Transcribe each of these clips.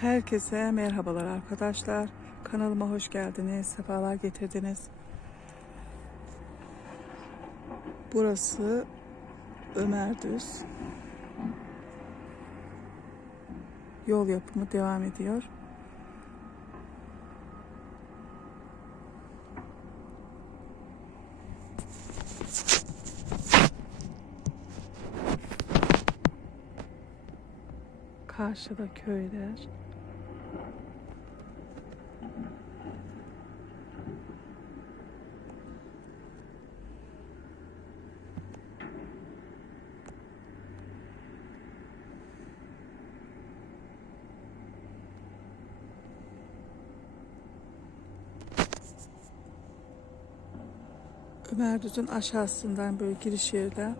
Herkese merhabalar arkadaşlar. Kanalıma hoş geldiniz. Sefalar getirdiniz. Burası Ömer Düz. Yol yapımı devam ediyor. Karşıda köyler. Ömer Düz'ün aşağısından böyle giriş yerden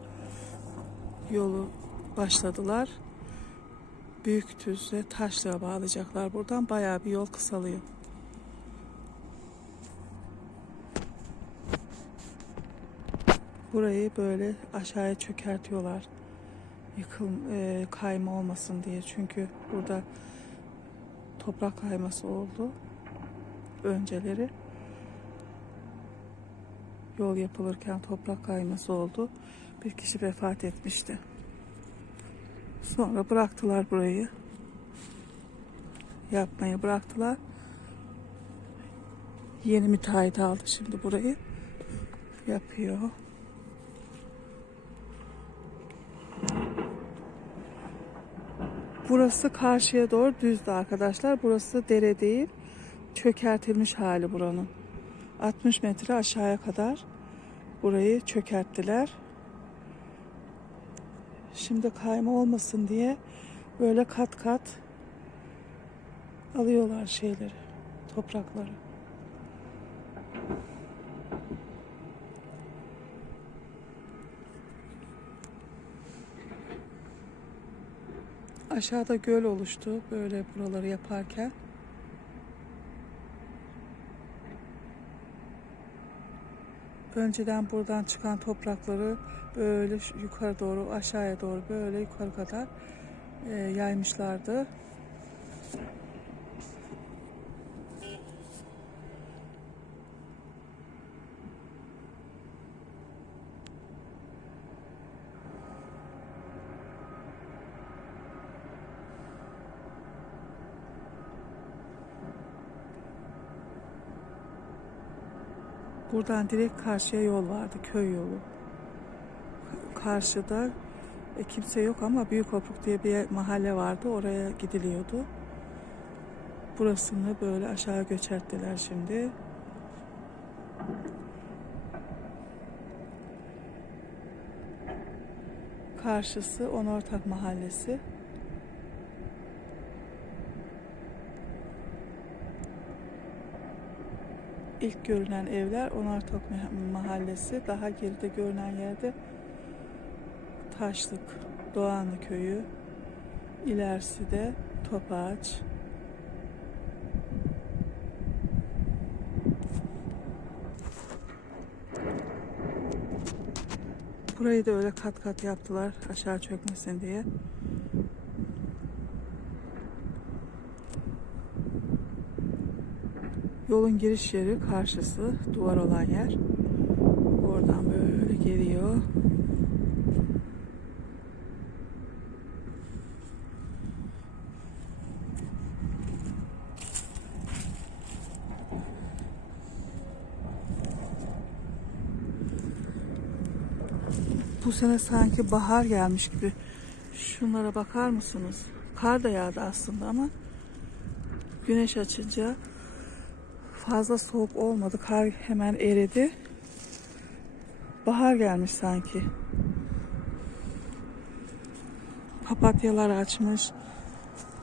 yolu başladılar. Büyükdüz'e Taşlı'ya bağlayacaklar. Buradan bayağı bir yol kısalıyor. Burayı böyle aşağıya çökertiyorlar. Yıkıl, e, kayma olmasın diye. Çünkü burada toprak kayması oldu. Önceleri yol yapılırken toprak kayması oldu. Bir kişi vefat etmişti. Sonra bıraktılar burayı. Yapmayı bıraktılar. Yeni müteahhit aldı şimdi burayı. Yapıyor. Burası karşıya doğru düzdü arkadaşlar. Burası dere değil. Çökertilmiş hali buranın. 60 metre aşağıya kadar burayı çökerttiler. Şimdi kayma olmasın diye böyle kat kat alıyorlar şeyleri, toprakları. Aşağıda göl oluştu böyle buraları yaparken. Önceden buradan çıkan toprakları böyle yukarı doğru aşağıya doğru böyle yukarı kadar e, yaymışlardı. Buradan direkt karşıya yol vardı, köy yolu. Karşıda e, kimse yok ama Büyük Opruk diye bir mahalle vardı. Oraya gidiliyordu. Burasını böyle aşağı göçerttiler şimdi. Karşısı Onortak Mahallesi. İlk görünen evler Onartok Mahallesi. Daha geride görünen yerde Taşlık, Doğanlı Köyü. İlerisi de Topaç. Burayı da öyle kat kat yaptılar aşağı çökmesin diye. Yolun giriş yeri karşısı duvar olan yer. Oradan böyle geliyor. Bu sene sanki bahar gelmiş gibi. Şunlara bakar mısınız? Kar da yağdı aslında ama güneş açınca fazla soğuk olmadı. Kar hemen eridi. Bahar gelmiş sanki. Papatyalar açmış.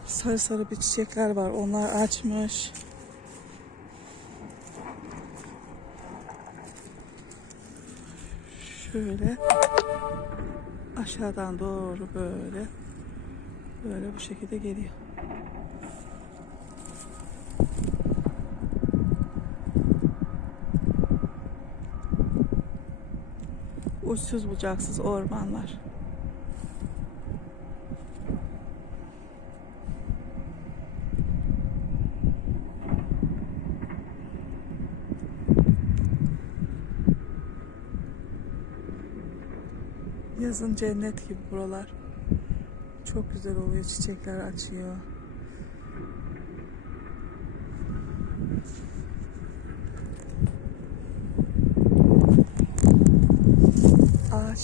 Sarı sarı bir çiçekler var. Onlar açmış. Şöyle aşağıdan doğru böyle böyle bu şekilde geliyor. uçsuz bucaksız ormanlar. Yazın cennet gibi buralar. Çok güzel oluyor. Çiçekler açıyor.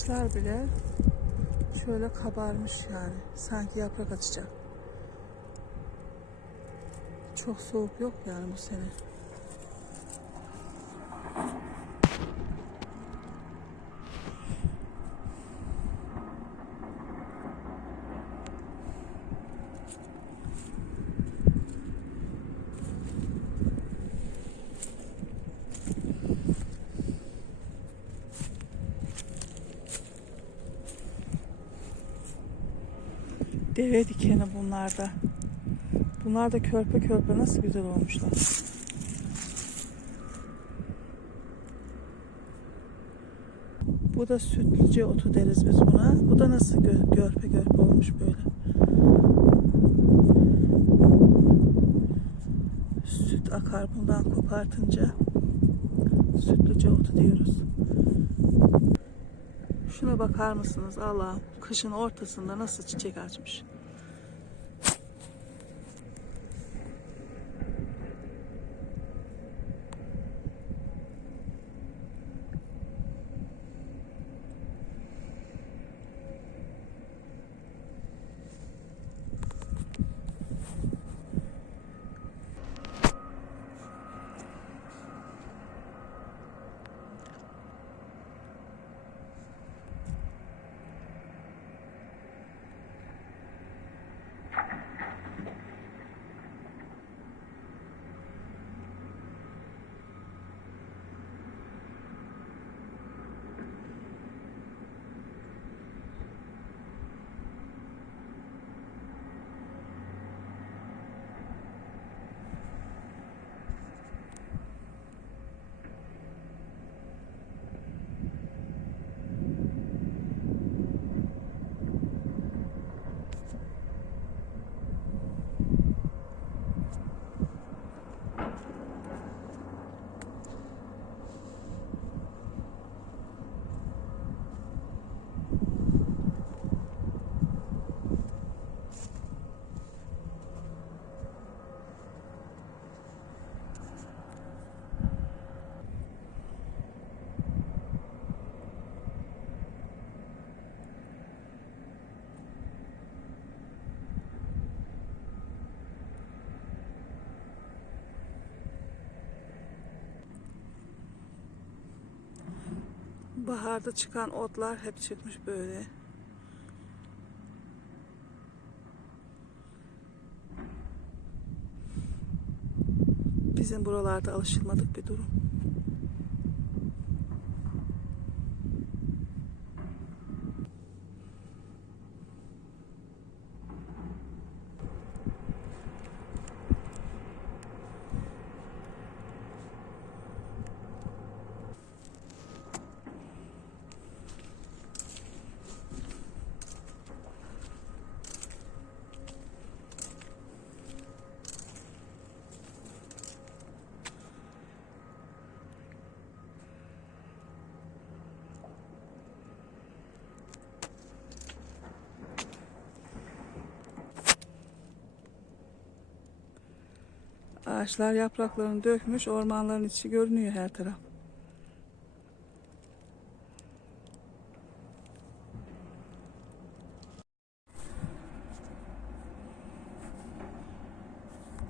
Ağaçlar bile şöyle kabarmış yani. Sanki yaprak açacak. Çok soğuk yok yani bu sene. Deve dikeni bunlarda. Bunlar da körpe körpe nasıl güzel olmuşlar. Bu da sütlüce otu deriz biz buna. Bu da nasıl gö- görpe görpe olmuş böyle. Süt akar bundan kopartınca. Sütlüce otu diyoruz. Şuna bakar mısınız Allah'ım? Kışın ortasında nasıl çiçek açmış. Baharda çıkan otlar hep çıkmış böyle. Bizim buralarda alışılmadık bir durum. Ağaçlar yapraklarını dökmüş, ormanların içi görünüyor her taraf.